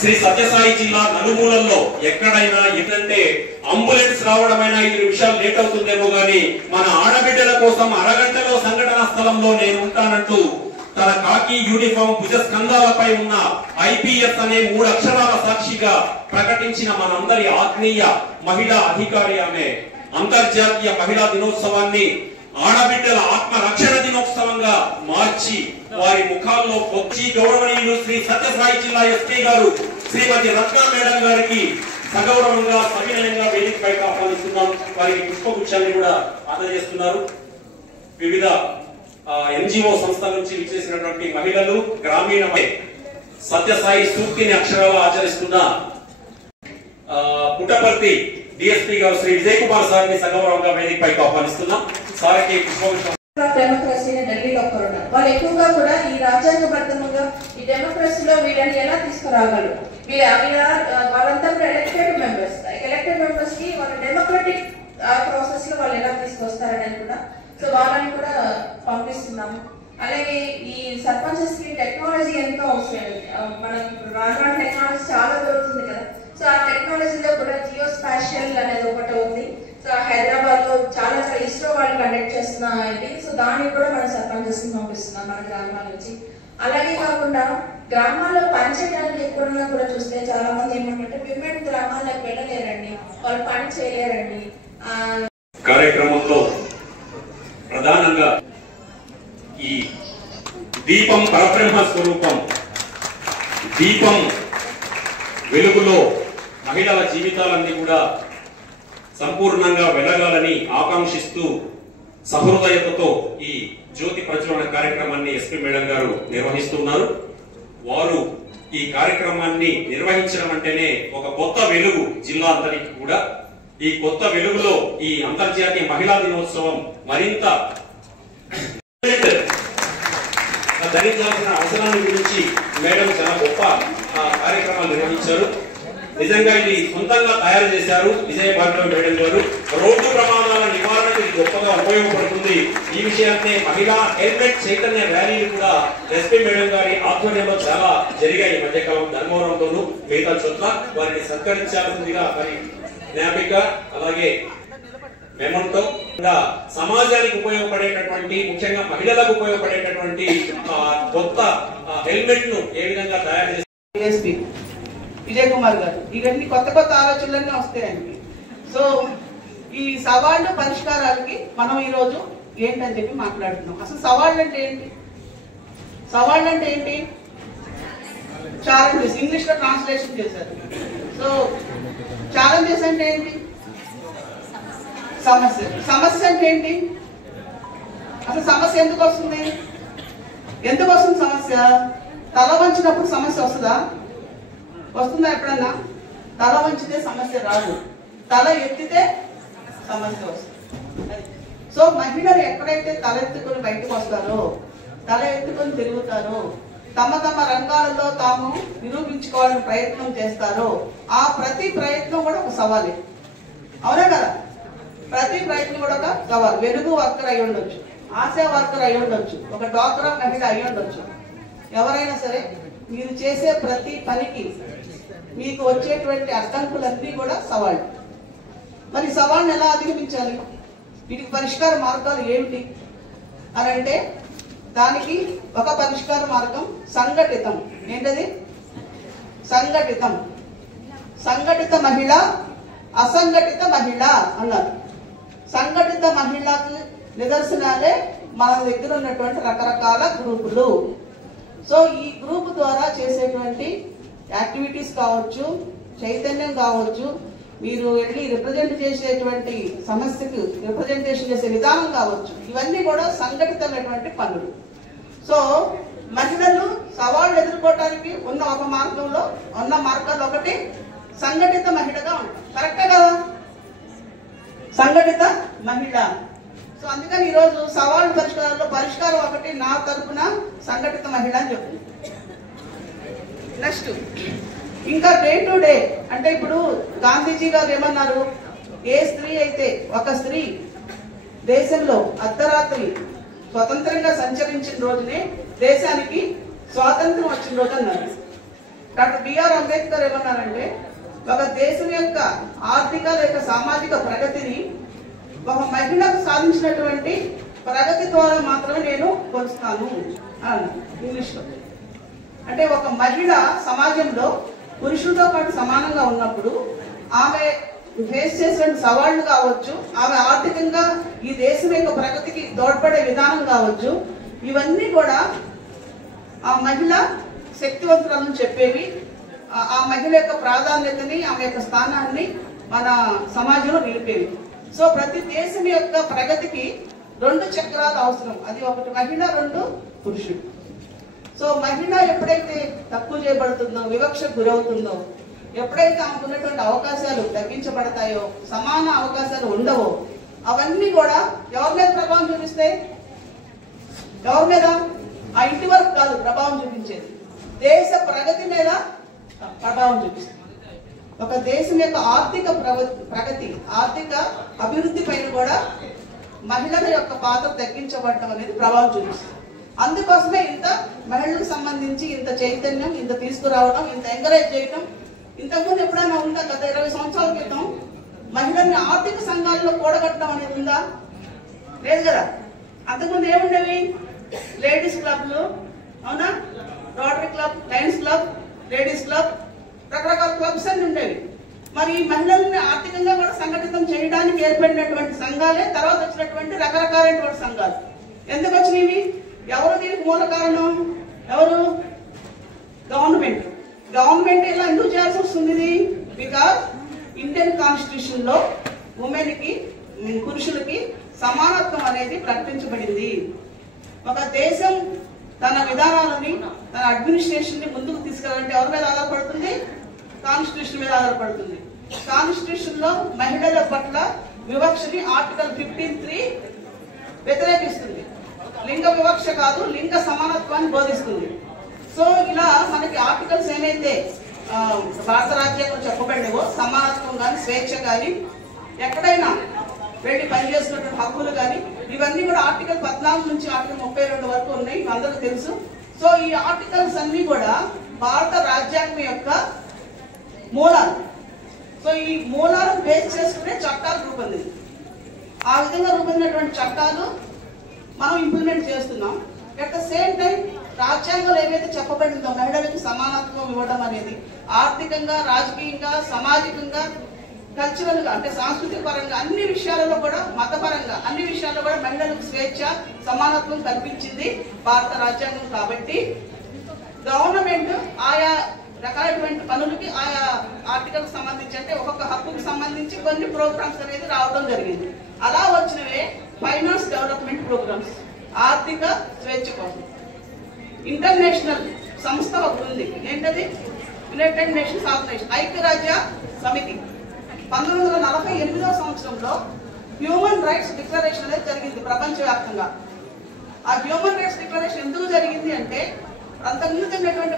శ్రీ సత్యసాయి జిల్లా నలుమూలల్లో ఎక్కడైనా ఏంటంటే అంబులెన్స్ రావడమైనా 5 నిమిషాలు లేట్ అవుతుందేమో గానీ మన ఆడబిడ్డల కోసం అరగంటలో సంఘటన స్థలంలో నేను ఉంటానంటూ తన కాకి యూనిఫామ్ భుజస్కంధాలపై ఉన్న ఐపీఎస్ అనే 3 అక్షరాల సాక్షిగా ప్రకటించిన మనందరి ఆత్మీయ మహిళా అధికారి ఆమె. అంతర్జాతీయ మహిళా దినోత్సవాన్ని ఆడబిడ్డల ఆత్మ రక్షణ దినోత్సవంగా మార్చి వారి ముఖాల్లో పొచ్చి గౌరవనీయులు శ్రీ సత్యసాయి జిల్లా ఎస్పీ గారు శ్రీమతి రత్న మేడం గారికి సగౌరవంగా సవినయంగా వేదికపైకి ఆహ్వానిస్తున్నాం. వారికి పుష్పగుచ్చాన్ని కూడా అందజేస్తున్నారు. వివిధ ఎన్జిఓ సంస్థల నుంచి విచ్చేసినటువంటి మహిళలు, గ్రామీణ సత్యసాయి సూక్తిని అక్షరాలు ఆచరిస్తున్న పుట్టపర్తి డిఎస్పీ గారు శ్రీ విజయ్ కుమార్ సార్ ని సగౌరవంగా వేదికపైకి ఆహ్వానిస్తున్నాం. సార్కి పుష్పగుచ్చం. డెమోక్రసీని ఢిల్లీలో కోరడం వాళ్ళు ఎక్కువగా కూడా ఈ రాజ్యాంగబద్ధంగా ఈ డెమోక్రసీలో వీళ్ళని ఎలా తీసుకురాగలరు, వాళ్ళంతా ఎలక్టెడ్ మెంబర్స్ కి వాళ్ళ డెమోక్రటిక్ ప్రాసెస్ లో వాళ్ళు ఎలా తీసుకొస్తారని కూడా సో వాళ్ళని కూడా పంపిస్తున్నాము. అలాగే ఈ సర్పంచెస్ కి టెక్నాలజీ ఎంతో అవసరం. మనకి రాను టెక్నాలజీ చాలా దొరుకుతుంది కదా. సో ఆ టెక్నాలజీలో కూడా జియో స్పాషియల్ అనేది ఒకటి ఉంది. సో హైదరాబాద్ లో చాలా ఇస్రో వాళ్ళు కండక్ట్ చేస్తున్న ఇది. సో దానికి కూడా మన సర్పంచెస్ ని పంపిస్తున్నాం మన గ్రామాల నుంచి. అలాగే కాకుండా గ్రామాల్లో పనిచేయడానికి ఎక్కడున్నా కూడా చూస్తే చాలా మంది ఏమంటే విమెన్ గ్రామాలకు వెళ్ళలేరండి, వాళ్ళు పని చేయలేరండి. కార్యక్రమంలో ప్రధానంగా ఈ దీపం పరబ్రహ్మ స్వరూపం, దీపం వెలుగులో మహిళల జీవితాలన్నీ కూడా సంపూర్ణంగా వెలగాలని ఆకాంక్షిస్తూ సహృదయతతో ఈ జ్యోతి ప్రజ్వలన కార్యక్రమాన్ని ఎస్పీ మేడం గారు నిర్వహిస్తున్నారు. వారు ఈ కార్యక్రమాన్ని నిర్వహించడం అంటేనే ఒక కొత్త వెలుగు జిల్లా అంతరికి కూడా. ఈ కొత్త వెలుగులో ఈ అంతర్జాతీయ మహిళా దినోత్సవం మరింత ధరించాల్సిన అవసరాన్ని గురించి మేడం చాలా గొప్ప కార్యక్రమాలు నిర్వహించారు. నిజంగా ఇది సొంతంగా తయారు చేశారు విజయ భార్గవి మేడం గారు. రోడ్డు ప్రమాదాల నివారణకు ఇది గొప్పగా ఉపయోగపడుతుంది. ఈ విషయాన్ని మహిళా హెల్మెట్ చైతన్య ర్యాలీలు కూడా ఎస్పీ మేడం గారి ఆధ్వర్యంలో చాలా జరిగాయి ఈ మధ్యకాలం ధర్మవరంలోను మిగతా చోట్ల. వారిని సత్కరించాల్సిందిగా మరి జ్ఞాపిక అలాగే మెమంటో సమాజానికి ఉపయోగపడేటటువంటి ముఖ్యంగా మహిళలకు ఉపయోగపడేటటువంటి కొత్త హెల్మెట్ ను ఏ విధంగా తయారు చేస్తారు విజయ్ కుమార్ గారు. ఇవన్నీ కొత్త కొత్త ఆలోచనలన్నీ వస్తాయండి. సో ఈ సవాళ్లు పరిష్కారాలకి మనం ఈరోజు ఏంటని చెప్పి మాట్లాడుతున్నాం. అసలు సవాళ్ళు అంటే ఏంటి? సవాళ్ళు అంటే ఏంటి? ఛాలెంజెస్ ఇంగ్లీష్ లో ట్రాన్స్లేషన్ చేశారు. సో ఛాలెంజెస్ అంటే ఏంటి? సమస్య. సమస్య అంటే ఏంటి? అసలు సమస్య ఎందుకు వస్తుంది? ఎందుకు వస్తుంది సమస్య? తల వంచినప్పుడు సమస్య వస్తుందా? వస్తుందా ఎప్పుడన్నా? తల వంచితే సమస్య రాదు, తల ఎత్తితే సమస్య వస్తుంది. సో మహిళలు ఎక్కడైతే తల ఎత్తుకొని బయటకు వస్తారో, తల ఎత్తుకొని తిరుగుతారో, తమ తమ రంగాలలో తాము నిరూపించుకోవాలని ప్రయత్నం చేస్తారో ఆ ప్రతి ప్రయత్నం కూడా ఒక సవాలే. అవునా కదా? ప్రతి ప్రయత్నం కూడా ఒక సవాల్. వెలుగు వర్కర్ అయి ఉండొచ్చు, ఆశా వర్కర్ అయి ఉండొచ్చు, ఒక డాక్టర్ మహిళ అయి ఉండొచ్చు. ఎవరైనా సరే మీరు చేసే ప్రతి పనికి మీకు వచ్చేటువంటి అడ్డంకులన్నీ కూడా సవాళ్ళు. మరి సవాళ్ళని ఎలా అధిగమించాలి? వీటికి పరిష్కార మార్గాలు ఏమిటి అని అంటే దానికి ఒక పరిష్కార మార్గం సంఘటితం. ఏంటది? సంఘటితం. సంఘటిత మహిళ, అసంఘటిత మహిళ అన్నారు. సంఘటిత మహిళకు నిదర్శనాలే మన దగ్గర ఉన్నటువంటి రకరకాల గ్రూపులు. సో ఈ గ్రూప్ ద్వారా చేసేటువంటి యాక్టివిటీస్ కావచ్చు, చైతన్యం కావచ్చు, మీరు వెళ్ళి రిప్రజెంట్ చేసేటువంటి సమస్యకు రిప్రజెంటేషన్ చేసే విధానం కావచ్చు, ఇవన్నీ కూడా సంఘటితమైనటువంటి పనులు. సో మహిళలు సవాళ్ళు ఎదుర్కోవటానికి ఉన్న ఒక మార్గంలో ఉన్న మార్గాలు ఒకటి సంఘటిత మహిళగా ఉంటాం. కరెక్టే కదా? సంఘటిత మహిళ. సో అందుకని ఈరోజు సవాళ్ళు పరిష్కారంలో పరిష్కారం ఒకటి నా తరఫున సంఘటిత మహిళ అని చెప్తుంది. నెక్స్ట్ ఇంకా డే టు డే అంటే ఇప్పుడు గాంధీజీ గారు ఏమన్నారు? ఏ స్త్రీ అయితే ఒక స్త్రీ దేశంలో అర్ధరాత్రి స్వతంత్రంగా సంచరించిన రోజునే దేశానికి స్వాతంత్రం వచ్చిన రోజు అన్నారు. డాక్టర్ బిఆర్ అంబేద్కర్ ఏమన్నారంటే, ఒక దేశం యొక్క ఆర్థిక లేక సామాజిక ప్రగతిని ఒక మహిళకు సాధించినటువంటి ప్రగతి ద్వారా మాత్రమే నేను కొలుస్తాను ఇంగ్లీష్ లో. అంటే ఒక మహిళ సమాజంలో పురుషులతో పాటు సమానంగా ఉన్నప్పుడు ఆమె ఫేస్ చేసిన సవాళ్లు కావచ్చు, ఆమె ఆర్థికంగా ఈ దేశం యొక్క ప్రగతికి తోడ్పడే విధానం కావచ్చు, ఇవన్నీ కూడా ఆ మహిళ శక్తివంతులను చెప్పేవి. ఆ మహిళ యొక్క ప్రాధాన్యతని, ఆమె యొక్క స్థానాన్ని మన సమాజంలో నిలిపేవి. సో ప్రతి దేశం యొక్క ప్రగతికి 2 చక్రాలు అవసరం. అది ఒకటి మహిళ, 2 పురుషుడు. సో మహిళ ఎప్పుడైతే తక్కువ చేయబడుతుందో, వివక్షకు గురవుతుందో, ఎప్పుడైతే ఆమెకు ఉన్నటువంటి అవకాశాలు తగ్గించబడతాయో, సమాన అవకాశాలు ఉండవో, అవన్నీ కూడా ఎవరి మీద ప్రభావం చూపిస్తాయి? ఎవరి మీద? ఆ ఇంటి వరకు కాదు ప్రభావం చూపించేది, దేశ ప్రగతి మీద ప్రభావం చూపిస్తుంది. ఒక దేశం యొక్క ఆర్థిక ప్రగతి, ఆర్థిక అభివృద్ధి పైన కూడా మహిళల యొక్క పాత్ర తగ్గించబడటం అనేది ప్రభావం చూపిస్తుంది. అందుకోసమే ఇంత మహిళలకు సంబంధించి ఇంత చైతన్యం, ఇంత తీసుకురావడం, ఇంత ఎంకరేజ్ చేయటం. ఇంతకుముందు ఎప్పుడైనా ఉందా? గత 20 సంవత్సరాల క్రితం మహిళల్ని ఆర్థిక సంఘాల్లో కూడగట్టడం అనేది ఉందా? లేదు కదా. అంతకుముందు ఏముండేవి? లేడీస్ క్లబ్లు, అవునా, rotary club, Lions club, ladies club, రకరకాల క్లబ్స్ అన్ని ఉండేవి. మరి మహిళల్ని ఆర్థికంగా కూడా సంఘటితం చేయడానికి ఏర్పడినటువంటి సంఘాలే తర్వాత వచ్చినటువంటి రకరకాలైనటువంటి సంఘాలు. ఎందుకు వచ్చినవి? ఎవరు దీనికి మూల కారణం? ఎవరు? గవర్నమెంట్. గవర్నమెంట్ ఇలా ఎందుకు చేయాల్సి వస్తుంది? ఇది బికాస్ ఇండియన్ కాన్స్టిట్యూషన్ లో ఉమెన్ కి, పురుషులకి సమానత్వం అనేది ప్రకటించబడింది. ఒక దేశం తన విధానాలని, తన అడ్మినిస్ట్రేషన్ ని ముందుకు తీసుకెళ్ళాలంటే ఎవరి మీద ఆధారపడుతుంది? కాన్స్టిట్యూషన్ మీద ఆధారపడుతుంది. కాన్స్టిట్యూషన్ లో మహిళల పట్ల వివక్షని ఆర్టికల్ 15(3) వ్యతిరేకిస్తుంది. లింగ వివక్ష కాదు, లింగ సమానత్వాన్ని బోధిస్తుంది. సో ఇలా మనకి ఆర్టికల్స్ ఏమైతే భారత రాజ్యాంగంలో చెప్పబడినవో, సమానత్వం కానీ, స్వేచ్ఛ కానీ, ఎక్కడైనా వెళ్ళి పనిచేస్తున్నటువంటి హక్కులు కానీ, ఇవన్నీ కూడా ఆర్టికల్ 14 నుంచి ఆర్టికల్ 32 వరకు ఉన్నాయి, అందరికీ తెలుసు. సో ఈ ఆర్టికల్స్ అన్ని కూడా భారత రాజ్యాంగం యొక్క మూలాలు. సో ఈ మూలాలను బేస్ చేసుకునే చట్టాలు రూపొందింది. ఆ విధంగా రూపొందినటువంటి చట్టాలు మనం ఇంప్లిమెంట్ చేస్తున్నాం. అట్ ద సేమ్ టైం రాజ్యాంగంలో ఏవైతే చెప్పబడిందో మహిళలకు సమానత్వం ఇవ్వడం అనేది ఆర్థికంగా, రాజకీయంగా, సామాజికంగా, కల్చరల్ గా, అంటే సాంస్కృతిక పరంగా, అన్ని విషయాలలో కూడా, మతపరంగా అన్ని విషయాల్లో కూడా మహిళలకు స్వేచ్ఛ, సమానత్వం కల్పించింది భారత రాజ్యాంగం. కాబట్టి గవర్నమెంట్ ఆయా రకాలైనటువంటి పనులకి ఆయా ఆర్టికల్ సంబంధించి, అంటే ఒక్కొక్క హక్కుకు సంబంధించి కొన్ని ప్రోగ్రామ్స్ అనేది రావడం జరిగింది. అలా వచ్చినవే ఫైనాన్స్ డెవలప్మెంట్ ప్రోగ్రామ్స్, ఆర్థిక స్వేచ్ఛ కోసం. ఇంటర్నేషనల్ సంస్థ ఒకటి ఉంది. ఏంటది? యునైటెడ్ నేషన్స్ ఆర్గనైజేషన్, ఐక్యరాజ్య సమితి. 1948వ సంవత్సరంలో హ్యూమన్ రైట్స్ డిక్లరేషన్ అనేది జరిగింది ప్రపంచవ్యాప్తంగా. ఆ హ్యూమన్ రైట్స్ డిక్లరేషన్ ఎందుకు జరిగింది అంటే, అంతకుముందు ఉన్నటువంటి